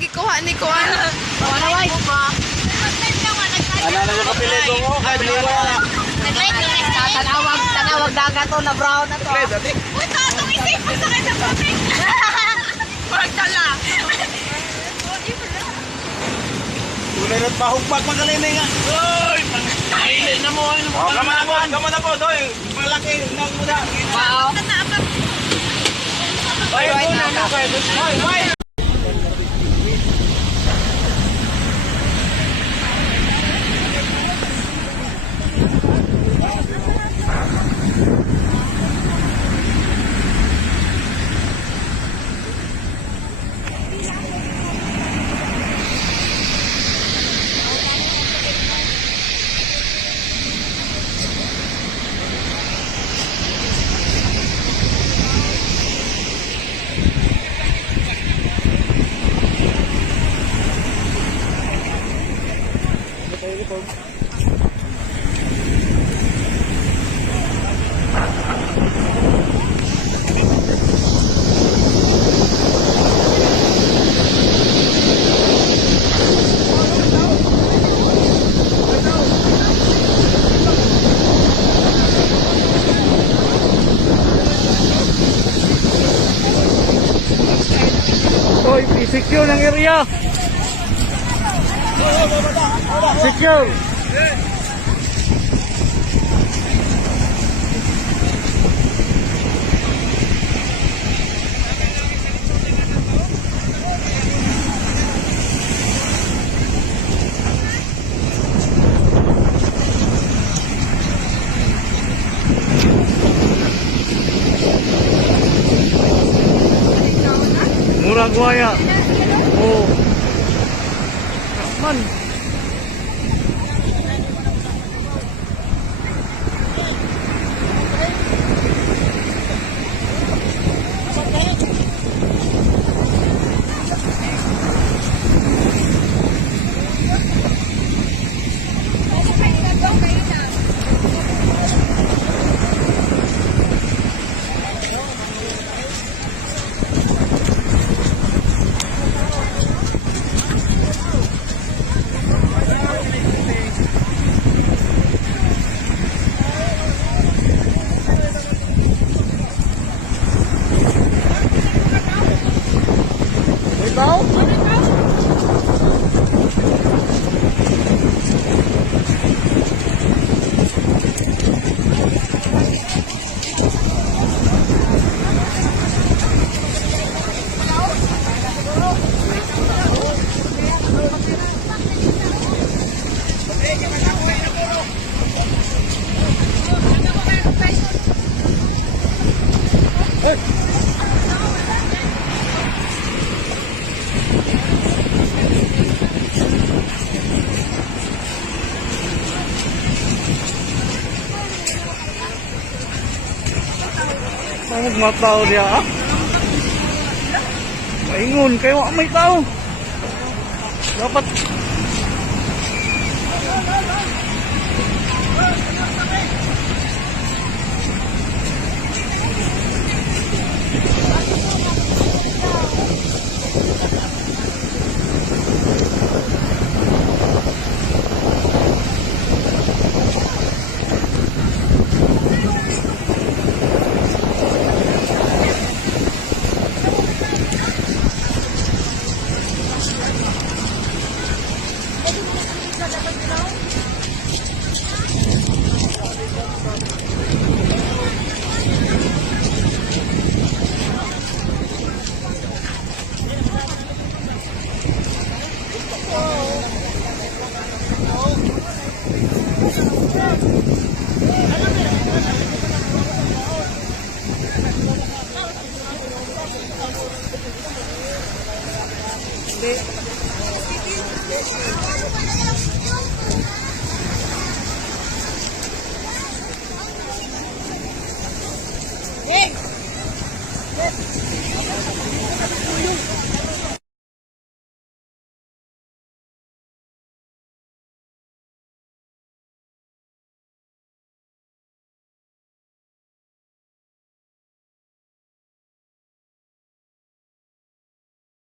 gikuha ni kuan. Wala way. Ano na kapili ko mo? Kay biliwa. Tanawag dagat to na brown na to. Uy, tatong isip mo sa kanya putik. Pagdala. Tunay na pahugpag magaling nga. Oy, pangkailin na mo. Kama na po, doy. Malaki nang muda. Wow. Ay, ay. Oy, secure ng area. Secure. Murag waya. Oh. Man. Ikaw? Ang mga tao niya, ah? Maingon, kayo may tao. Dapat Hey!